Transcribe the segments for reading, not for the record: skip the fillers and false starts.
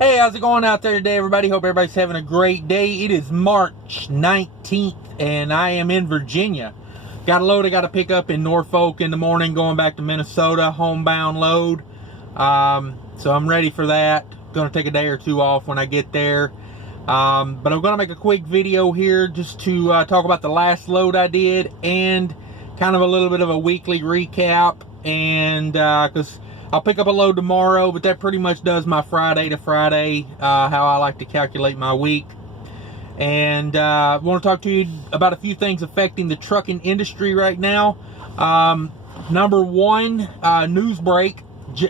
Hey, how's it going out there today, everybody? Hope everybody's having a great day. It is March 19th, and I am in Virginia. Got a load I got to pick up in Norfolk in the morning, going back to Minnesota, homebound load. So I'm ready for that. Going to take a day or two off when I get there. But I'm going to make a quick video here just to talk about the last load I did and kind of a little bit of a weekly recap. And because I'll pick up a load tomorrow, but that pretty much does my Friday to Friday, how I like to calculate my week. And I want to talk to you about a few things affecting the trucking industry right now. Number one, news break.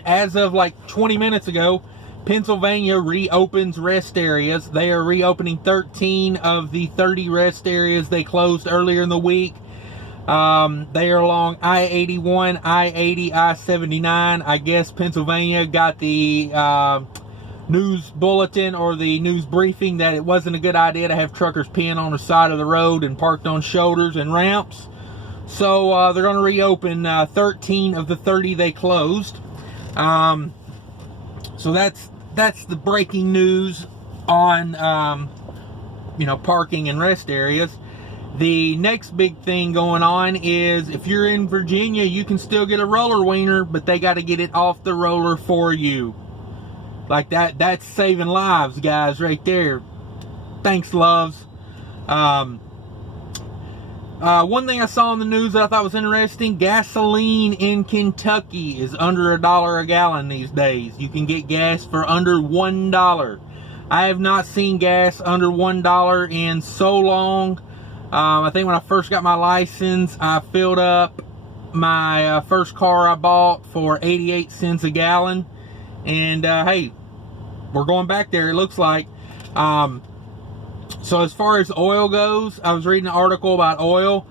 As of like 20 minutes ago, Pennsylvania reopens rest areas. They are reopening 13 of the 30 rest areas they closed earlier in the week. They are along I-81, I-80, I-79. I guess Pennsylvania got the news bulletin or the news briefing that it wasn't a good idea to have truckers peeing on the side of the road and parked on shoulders and ramps. So they're going to reopen 13 of the 30 they closed. So that's the breaking news on parking and rest areas. The next big thing going on is if you're in Virginia, you can still get a roller wiener, but they got to get it off the roller for you. Like that's saving lives, guys, right there. Thanks, loves. One thing I saw in the news that I thought was interesting, gasoline in Kentucky is under $1 a gallon these days. You can get gas for under $1. I have not seen gas under $1 in so long. I think when I first got my license, I filled up my first car I bought for 88 cents a gallon. And hey, we're going back there, it looks like. So as far as oil goes, I was reading an article about oil.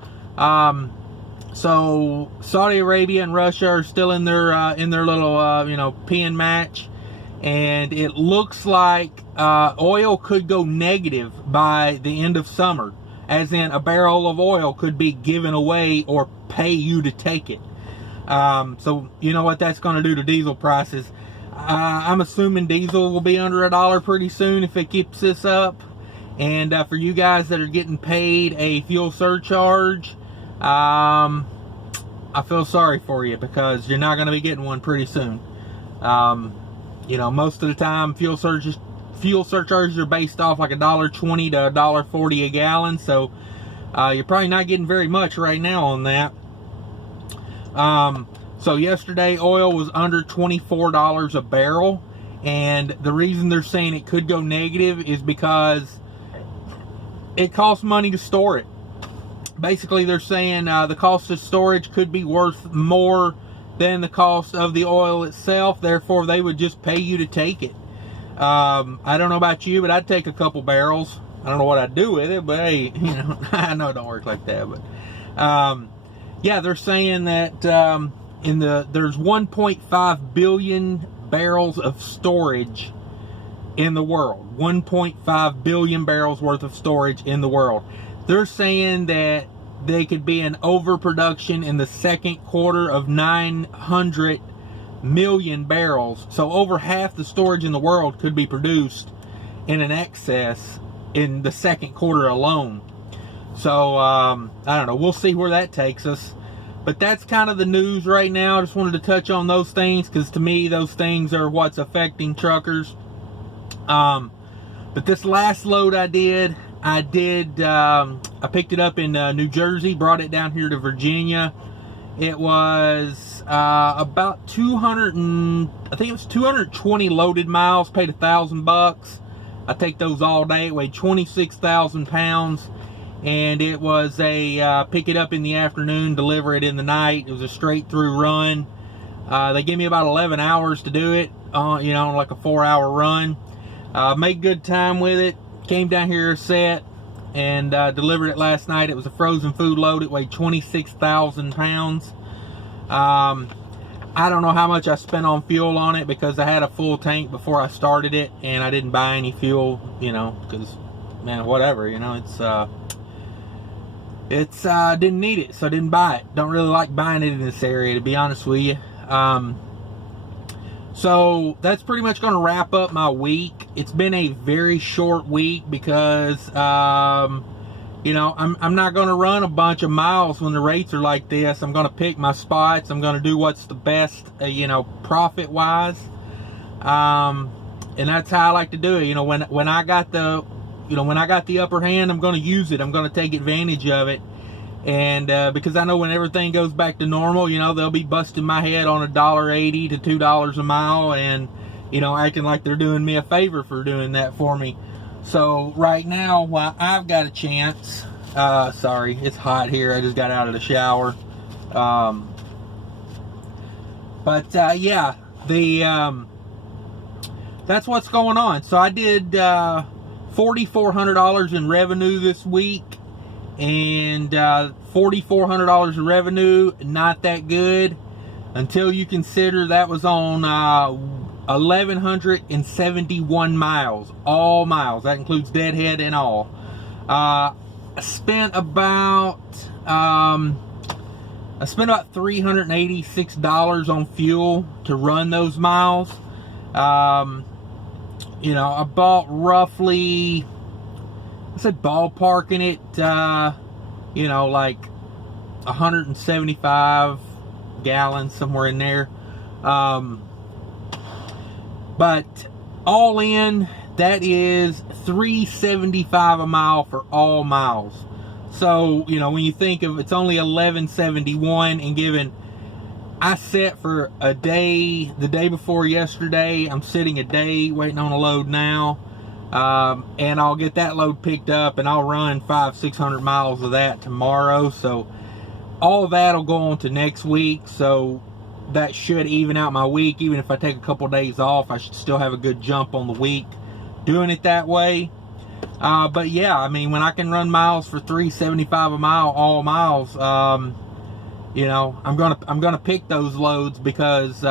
So Saudi Arabia and Russia are still in their little peeing match, and it looks like oil could go negative by the end of summer, as in a barrel of oil could be given away or pay you to take it. So you know what that's going to do to diesel prices. I'm assuming diesel will be under $1 pretty soon if it keeps this up. And for you guys that are getting paid a fuel surcharge, I feel sorry for you because you're not going to be getting one pretty soon. Most of the time fuel surcharges are based off like $1.20 to $1.40 a gallon. So you're probably not getting very much right now on that. So yesterday oil was under $24 a barrel. And the reason they're saying it could go negative is because it costs money to store it. Basically, they're saying the cost of storage could be worth more than the cost of the oil itself. Therefore, they would just pay you to take it. I don't know about you, but I'd take a couple barrels. I don't know what I'd do with it, but hey, I know it don't work like that. But yeah, they're saying that there's 1.5 billion barrels of storage in the world. 1.5 billion barrels worth of storage in the world. They're saying that they could be an overproduction in the second quarter of 900 million barrels. So over half the storage in the world could be produced in an excess in the second quarter alone. So I don't know, we'll see where that takes us. But that's kind of the news right now. I just wanted to touch on those things because to me those things are what's affecting truckers. But this last load I picked it up in New Jersey, brought it down here to Virginia. It was about 220 loaded miles, paid $1,000. I take those all day. It weighed 26,000 pounds. And it was a pick it up in the afternoon, deliver it in the night. It was a straight through run. They gave me about 11 hours to do it, on like a 4-hour run. Made good time with it. Came down here set and delivered it last night. It was a frozen food load. It weighed 26,000 pounds. I don't know how much I spent on fuel on it because I had a full tank before I started it and I didn't buy any fuel, because, man, whatever, it's didn't need it, so I didn't buy it. Don't really like buying it in this area, to be honest with you. So that's pretty much going to wrap up my week. It's been a very short week because, you know, I'm not going to run a bunch of miles when the rates are like this. I'm going to pick my spots. I'm going to do what's the best, you know, profit-wise. And that's how I like to do it. You know, when I got the, you know, when I got the upper hand, I'm going to use it. I'm going to take advantage of it. And because I know when everything goes back to normal, you know, they'll be busting my head on $1.80 to $2 a mile, and, you know, acting like they're doing me a favor for doing that for me. So right now, while I've got a chance, sorry, it's hot here. I just got out of the shower. Yeah, that's what's going on. So I did $4,400 in revenue this week, and $4,400 in revenue, not that good until you consider that was on 1,171 miles, all miles. That includes deadhead and all. I spent about $386 on fuel to run those miles. You know, I bought roughly, I said ballparking it, you know, like 175 gallons, somewhere in there. But all in, that is $375 a mile for all miles. So, you know, when you think of it's only $11.71, and given I set for a day, the day before yesterday, I'm sitting a day waiting on a load now. And I'll get that load picked up, and I'll run 500-600 miles of that tomorrow. So all of that will go on to next week. So that should even out my week. Even if I take a couple days off, I should still have a good jump on the week doing it that way. But yeah, I mean, when I can run miles for $3.75 a mile, all miles, you know, I'm gonna pick those loads because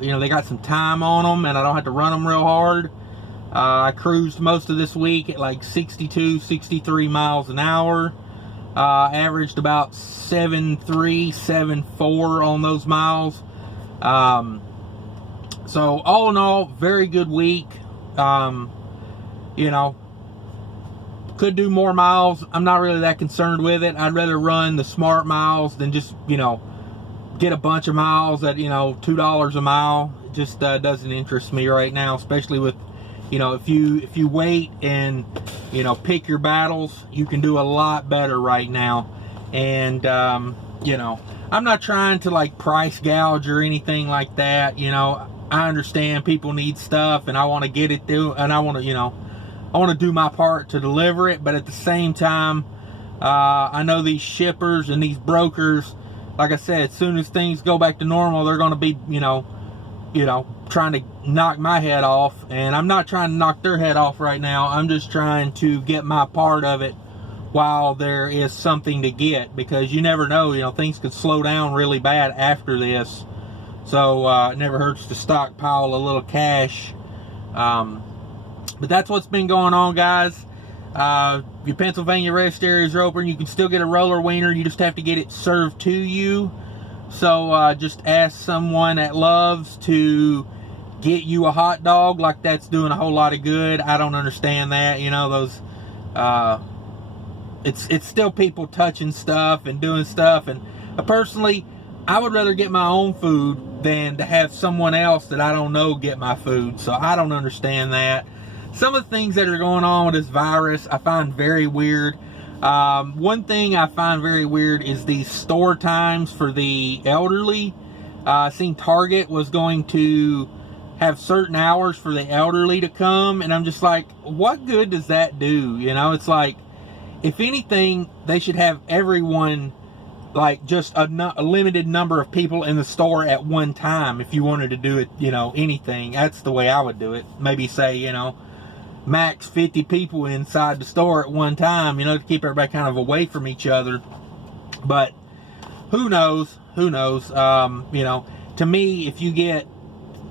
you know, they got some time on them, and I don't have to run them real hard. I cruised most of this week at like 62, 63 miles an hour. Averaged about 7.3, 7.4 on those miles. So all in all, very good week. You know, could do more miles. I'm not really that concerned with it. I'd rather run the smart miles than just, you know, get a bunch of miles at, you know, $2 a mile. It just doesn't interest me right now, especially with, you know, if you wait and, you know, pick your battles, you can do a lot better right now. And you know, I'm not trying to like price gouge or anything like that. You know, I understand people need stuff, and I want to get it through, and I want to, you know, I want to do my part to deliver it. But at the same time, I know these shippers and these brokers, like I said, as soon as things go back to normal, they're going to be, you know, trying to knock my head off. And I'm not trying to knock their head off right now. I'm just trying to get my part of it while there is something to get, because you never know, you know, things could slow down really bad after this. So it never hurts to stockpile a little cash. But that's what's been going on, guys. Your Pennsylvania rest areas are open. You can still get a roller wiener. You just have to get it served to you. So just ask someone at Love's to get you a hot dog. Like, that's doing a whole lot of good. I don't understand that. You know, those it's still people touching stuff and doing stuff. And personally, I would rather get my own food than to have someone else that I don't know get my food. So I don't understand that. Some of the things that are going on with this virus, I find very weird. One thing I find very weird is these store times for the elderly. I seen Target was going to have certain hours for the elderly to come, and I'm just like, what good does that do? You know, it's like, if anything, they should have everyone, like, just a limited number of people in the store at one time. If you wanted to do it, you know, anything, that's the way I would do it. Maybe say, you know, max 50 people inside the store at one time, you know, to keep everybody kind of away from each other. But who knows? You know, to me, if you get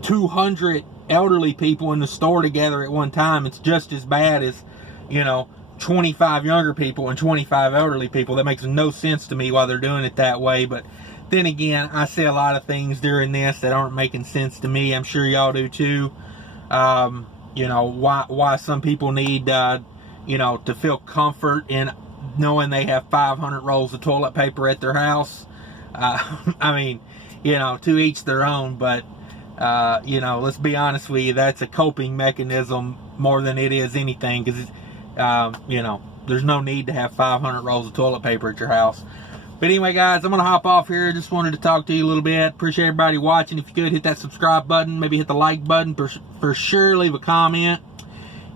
200 elderly people in the store together at one time, it's just as bad as, you know, 25 younger people and 25 elderly people. That makes no sense to me why they're doing it that way. But then again, I see a lot of things during this that aren't making sense to me. I'm sure y'all do too. You know, why some people need, you know, to feel comfort in knowing they have 500 rolls of toilet paper at their house. I mean, you know, to each their own, but, you know, let's be honest with you, that's a coping mechanism more than it is anything, because, you know, there's no need to have 500 rolls of toilet paper at your house. But anyway, guys, I'm going to hop off here. Just wanted to talk to you a little bit. Appreciate everybody watching. If you could, hit that subscribe button. Maybe hit the like button. For sure, leave a comment.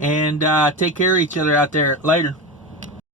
And take care of each other out there. Later.